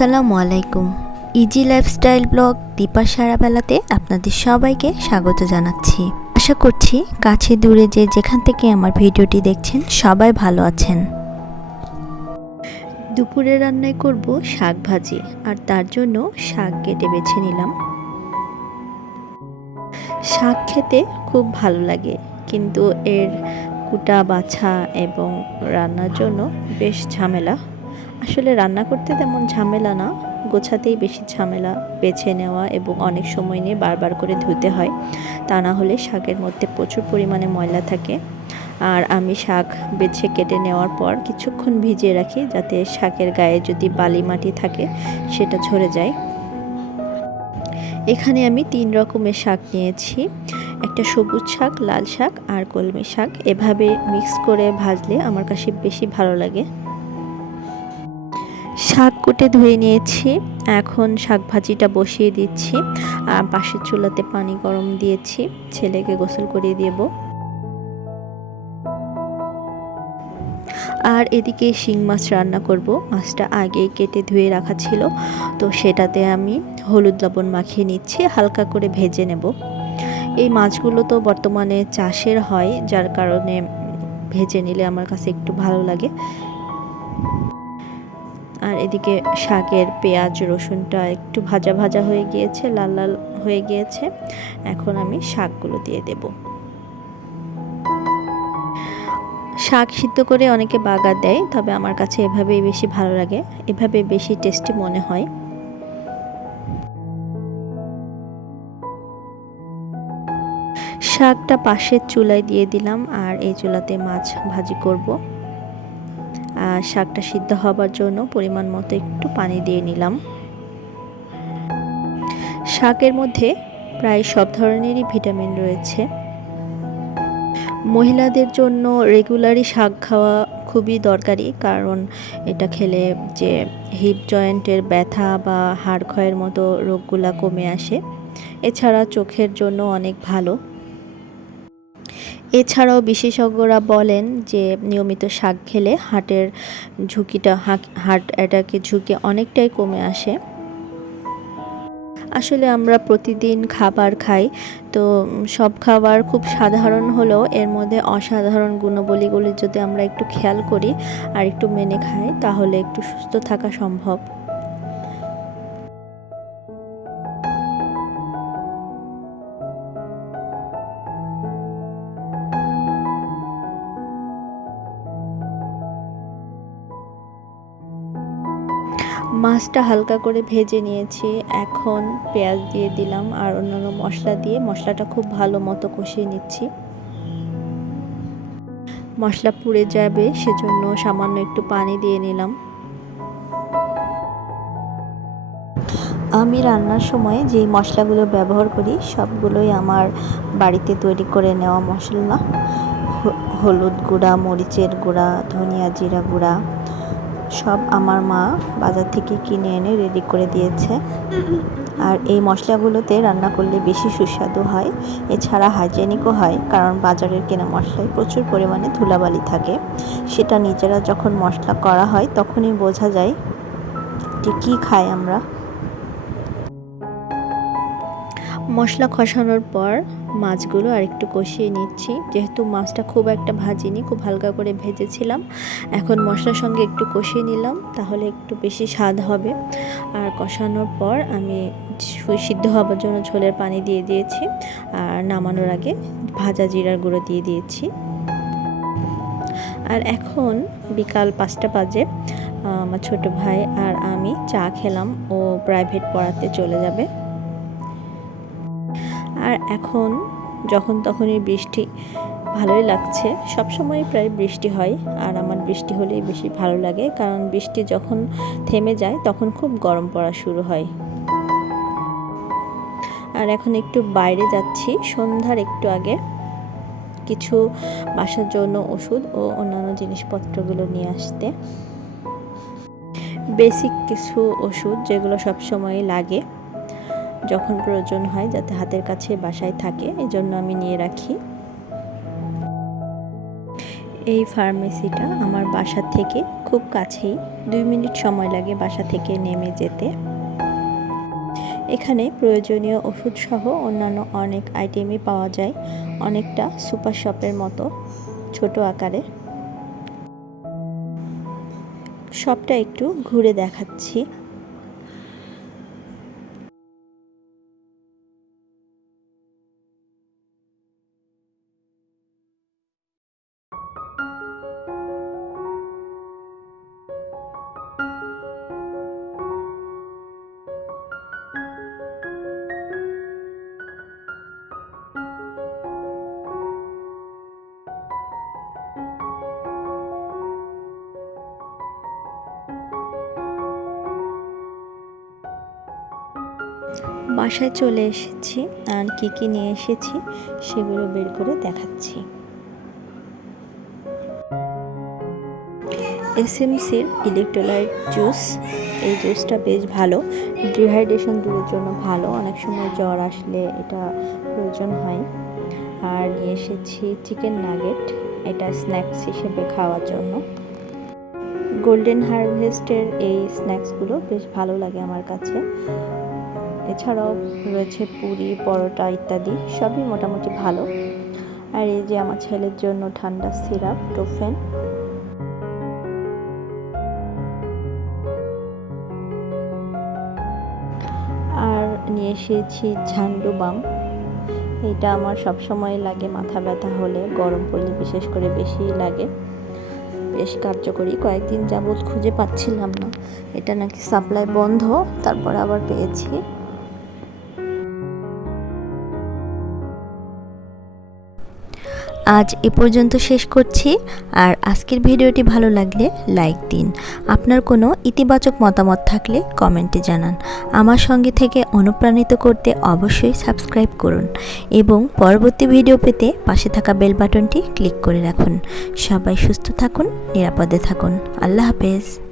আসসালামু আলাইকুম। Easy lifestyle blog Dipa সারাবেলাতে আপনাদের সবাইকে স্বাগত জানাচ্ছি। আশা করছি কাছে দূরে যে যেখান থেকে আমার ভিডিওটি দেখছেন সবাই ভালো আছেন। দুপুরে রান্নায় করব শাক ভাজি আর তার জন্য শাক কেটে বেছে নিলাম। শাক খেতে খুব ভালো লাগে, কিন্তু এর কুটা বাছা এবং রান্নার জন্য বেশ ঝামেলা। আসলে রান্না করতে তেমন ঝামেলা না। গোছাতেই বেশি ঝামেলা, বেছে নেওয়া এবং অনেক সময় নিয়ে বারবার করে ধুতে হয়। তা না হলে শাকের মধ্যে প্রচুর পরিমাণে ময়লা থাকে। আর আমি শাক বেছে কেটে নেওয়ার পর কিছুক্ষণ ভিজিয়ে রাখি যাতে শাকের গায়ে যদি বালি মাটি থাকে, সেটা ঝরে যায়। এখানে আমি তিন রকমের শাক নিয়েছি। একটা সবুজ শাক, লাল শাক আর কলমি শাক। এভাবে মিক্স করে ভাজলে আমার কাছে বেশি ভালো লাগে। শাক কুটে ধুয়ে নিয়েছি। এখন শাক ভাজিটা বসিয়ে দিচ্ছি। আর পাশের চুলাতে পানি গরম দিয়েছি। ছেলেকে গোসল করিয়ে দেব। আর এদিকে শিং মাছ রান্না করব। মাছটা আগেই কেটে ধুয়ে রাখা ছিল। তো সেটাতে আমি হলুদ লবণ মাখিয়ে নিচ্ছি। হালকা করে ভেজে নেব। এই মাছগুলো তো বর্তমানে চাষের হয়। যার কারণে ভেজে নিলে আমার কাছে একটু ভালো লাগে। আর এদিকে শাকের পেঁয়াজ, রসুনটা একটু ভাজা ভাজা হয়ে গিয়েছে, লাল লাল হয়ে গিয়েছে। এখন আমি শাকগুলো দিয়ে দেব। শাক সিদ্ধ করে অনেকে বাগা দেয়, তবে আমার কাছে এভাবেই বেশি ভালো লাগে। এভাবে বেশি টেস্টি মনে হয়। শাকটা পাশের চুলায় দিয়ে দিলাম, আর এই চুলাতে মাছ ভাজি করব। শাকটা সিদ্ধ হবার জন্য পরিমাণ মতো একটু পানি দিয়ে নিলাম। শাকের মধ্যে প্রায় সব ধরনেরই ভিটামিন রয়েছে। মহিলাদের জন্য রেগুলারই শাক খাওয়া খুবই দরকারি, কারণ এটা খেলে যে হিপ জয়েন্টের ব্যথা বা হাড় ক্ষয়ের মতো রোগগুলা কমে আসে। এছাড়া চোখের জন্য অনেক ভালো। এছাড়াও বিশেষজ্ঞরা বলেন যে নিয়মিত শাক খেলে হার্টের ঝুঁকিটা হার্ট অ্যাটাকের ঝুঁকি অনেকটাই কমে আসে। আসলে আমরা প্রতিদিন খাবার খাই, তো সব খাবার খুব সাধারণ হলেও এর মধ্যে অসাধারণ গুণবলীগুলি যদি আমরা একটু খেয়াল করি আর একটু মেনে খাই, তাহলে একটু সুস্থ থাকা সম্ভব। মাছটা হালকা করে ভেজে নিয়েছি। এখন পেঁয়াজ দিয়ে দিলাম আর অন্যান্য মশলা দিয়ে। মশলাটা খুব ভালো মতো কষিয়ে নিচ্ছি। মশলা পুড়ে যাবে, সেজন্য সামান্য একটু পানি দিয়ে নিলাম। আমি রান্নার সময় যে মশলাগুলো ব্যবহার করি, সবগুলোই আমার বাড়িতে তৈরি করে নেওয়া মশলা। হলুদ গুঁড়া, মরিচের গুঁড়া, ধনিয়া জিরা গুঁড়া সব আমার মা বাজার থেকে কিনে এনে রেডি করে দিয়েছে। আর এই মশলাগুলোতে রান্না করলে বেশি সুস্বাদু হয়। এছাড়া হাইজেনিকও হয়, কারণ বাজারের কেনা মশলায় প্রচুর পরিমাণে ধুলাবালি থাকে। সেটা নিজেরা যখন মশলা করা হয়, তখনই বোঝা যায় যে কী খাই আমরা। মশলা খসানোর পর মাছগুলো আর একটু কষিয়ে নিচ্ছি। যেহেতু মাছটা খুব একটা ভাজিনি, খুব হালকা করে ভেজেছিলাম। এখন মশলার সঙ্গে একটু কষিয়ে নিলাম, তাহলে একটু বেশি স্বাদ হবে। আর কষানোর পর আমি সিদ্ধ হবার জন্য ঝোলের পানি দিয়ে দিয়েছি। আর নামানোর আগে ভাজা জিরার গুঁড়ো দিয়ে দিয়েছি। আর এখন বিকাল পাঁচটা বাজে। আমার ছোট ভাই আর আমি চা খেলাম। ও প্রাইভেট পড়াতে চলে যাবে। আর এখন যখন তখনই বৃষ্টি ভালোই লাগছে সব সময় প্রায় বৃষ্টি হয়। আর আমার বৃষ্টি হলেই বেশি ভালো লাগে, কারণ বৃষ্টি যখন থেমে যায়, তখন খুব গরম পড়া শুরু হয়। আর এখন একটু বাইরে যাচ্ছি, সন্ধ্যার একটু আগে। কিছু বাসার জন্য ওষুধ ও অন্যান্য জিনিসপত্রগুলো নিয়ে আসতে। বেসিক কিছু ওষুধ যেগুলো সবসময় লাগে। যখন প্রয়োজন হয় যাতে হাতের কাছে বাসায় থাকে এই জন্য আমি নিয়ে রাখি। এই ফার্মেসিটা আমার বাসা থেকে খুব কাছেই, দুই মিনিট সময় লাগে বাসা থেকে নেমে যেতে। এখানে প্রয়োজনীয় ওষুধ সহ অন্যান্য অনেক আইটেমই পাওয়া যায়, অনেকটা সুপার শপের মতো, ছোট আকারে সবটা একটু ঘুরে দেখাচ্ছি। বাসায় চলে এসেছি আর কী কী নিয়ে এসেছি সেগুলো বের করে দেখাচ্ছি। এসএমসির ইলেকট্রোলাইট জুস এই জুসটা বেশ ভালো। ডিহাইড্রেশন দূরের জন্য ভালো। অনেক সময় জ্বর আসলে এটা প্রয়োজন হয়। আর নিয়ে এসেছি চিকেন নাগেট এটা স্ন্যাক্স হিসেবে খাওয়ার জন্য। গোল্ডেন হারভেস্টের এই স্ন্যাক্সগুলো বেশ ভালো লাগে আমার কাছে। এছাড়াও রয়েছে পুরি, পরোটা ইত্যাদি, সবই মোটামুটি ভালো। আর এই যে আমার ছেলের জন্য ঠান্ডা সিরাপ, টোফেন। আর নিয়ে এসেছি ঝান্ডু বাম। এটা আমার সব সময় লাগে মাথা ব্যথা হলে, গরম পড়লে বিশেষ করে বেশি লাগে। বেশ কার্যকরী, কয়েকদিন যাবৎ খুঁজে পাচ্ছিলাম না। এটা নাকি সাপ্লাই বন্ধ, তারপর আবার পেয়েছি। আজ এ পর্যন্ত শেষ করছি। আর আজকের ভিডিওটি ভালো লাগলে লাইক দিন। আপনার কোনো ইতিবাচক মতামত থাকলে কমেন্টে জানান। আমার সঙ্গে থেকে অনুপ্রাণিত করতে অবশ্যই সাবস্ক্রাইব করুন এবং পরবর্তী ভিডিও পেতে পাশে থাকা বেল বাটনটি ক্লিক করে রাখুন। সবাই সুস্থ থাকুন, নিরাপদে থাকুন। আল্লাহ হাফেজ।